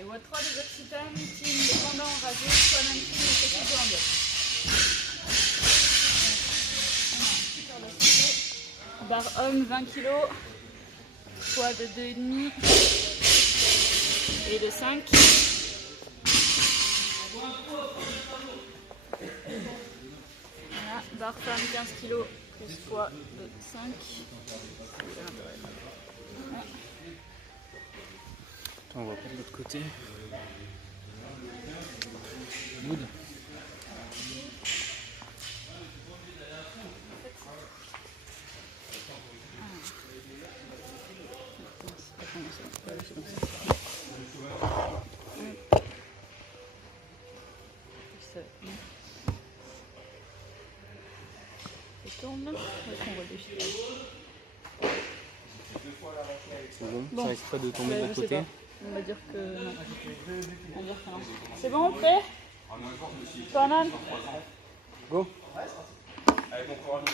Ok, Watra des Occitanes, team dépendant rasé, soit d'un team et petit de handball. Barre homme 20 kg, poids de 2,5 et de 5. Voilà, barre femme 15 kg plus poids de 5. Attends, on va prendre de l'autre côté. Good. Je tourne là. On voit des choses. C'est bon, ça risque pas de tomber de l'autre côté. On va dire que non. On va dire que non. C'est bon, prêt? Tornan? Go. Avec mon courage,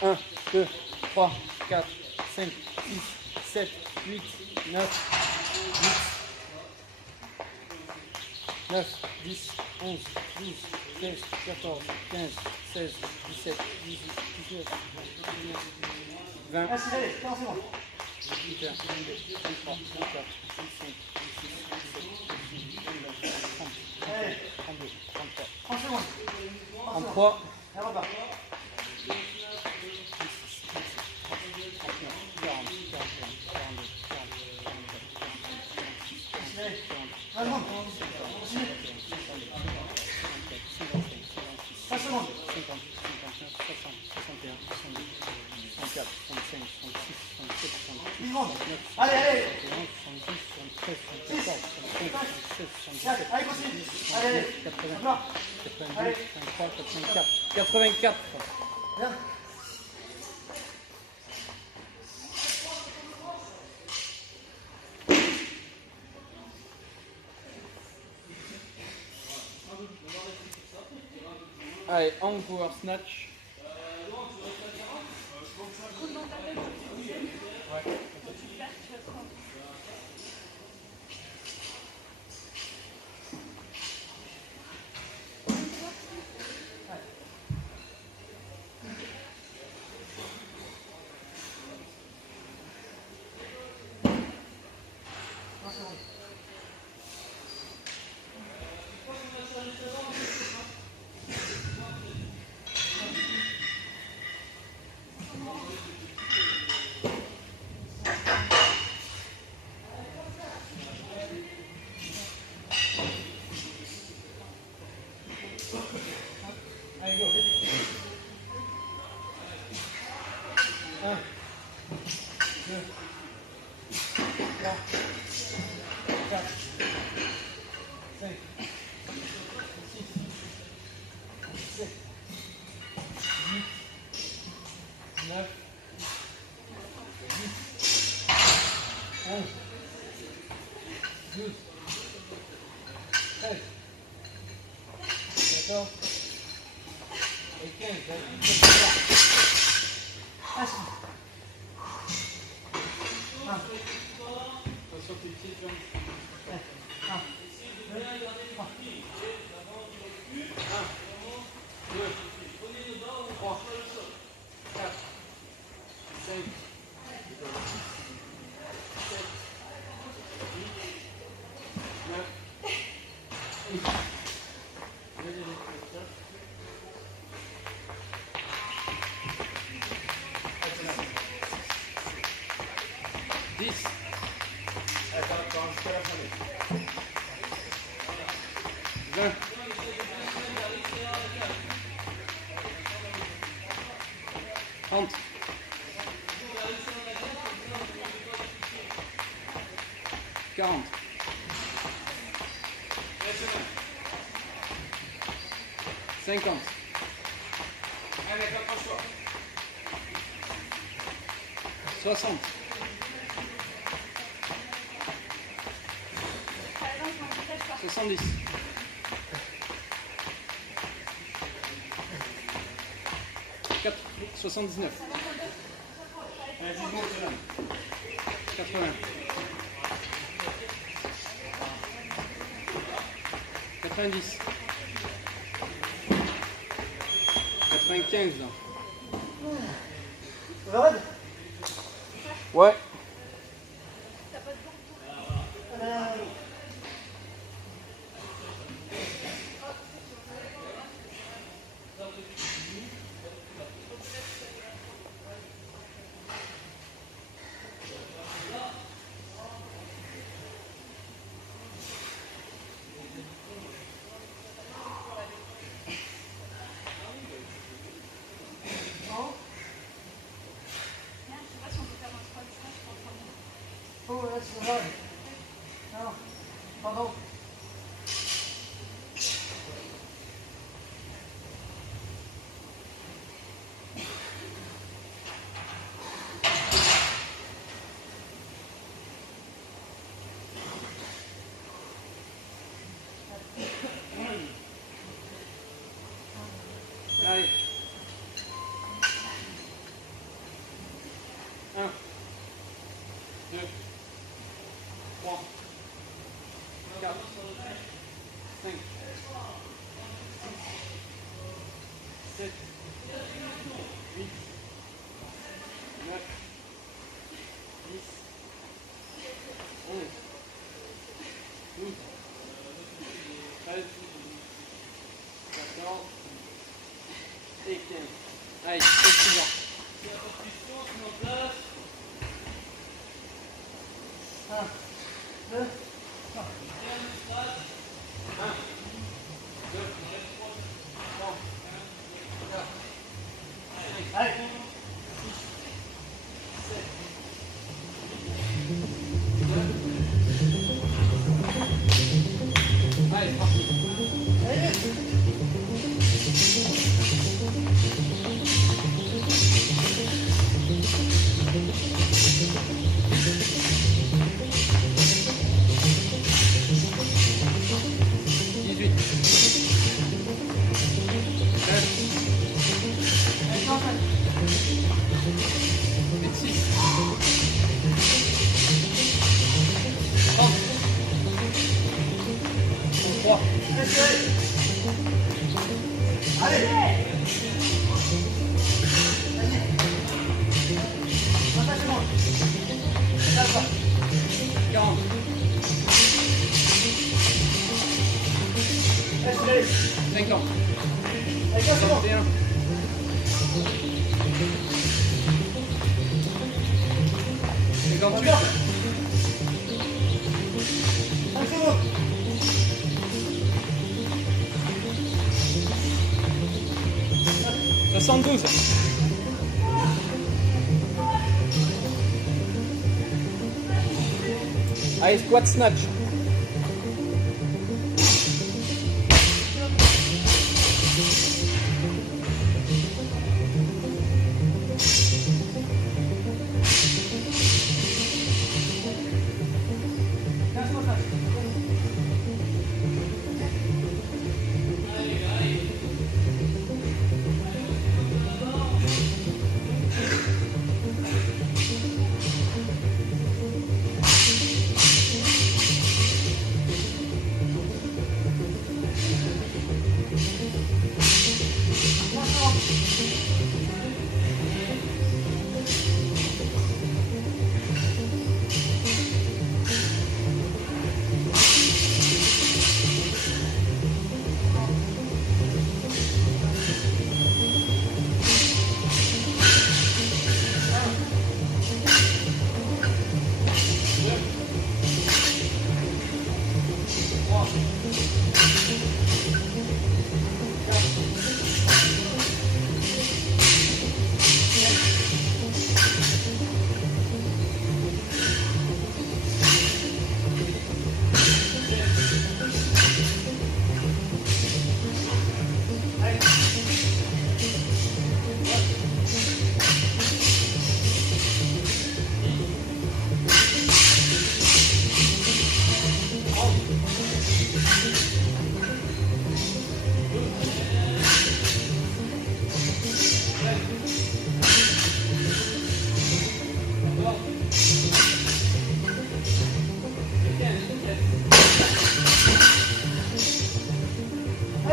Un, 2, 3, 4, 5, 6, 7, 8, 9, 10, 11, 12, 13, 14, 15, 16, 17, 18, 19, 20, 21, 22, 23, 24, 25, 26, 27, 28, 29, 30, 32, 33, 33, 84. Allez, on power snatch. 20. 30. 40. 50. 60. 70. 79. 80. 90. 95 là. Ouais. Oh, that's the one. No, pardon. Allez. 1, 2, 3, 4, 5, 7, 8, 9, 10, 11, 12, 13, 14 et 15. Allez, c'est suivant. Un, deux, trois. 1, 2, 3, 4, Allez. 7, allez, c'est parti. Allez, vite. 18. 26. 30. 33. Allez. Attachez-moi. D'accord. 40. Allez, 50. allez, cassez-moi. 51. 58. 5 secondes. 72. Allez, squat snatch. 5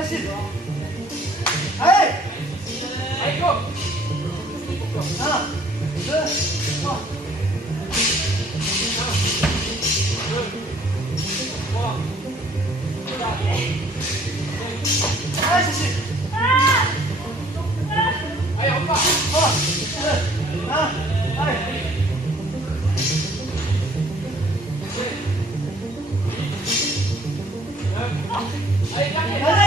facile. Allez. Allez, go. 1, 2, 3. 3. Allez, Cécile. Allez, on repart. 3, 2, 1. Allez. Allez, dernier. Allez.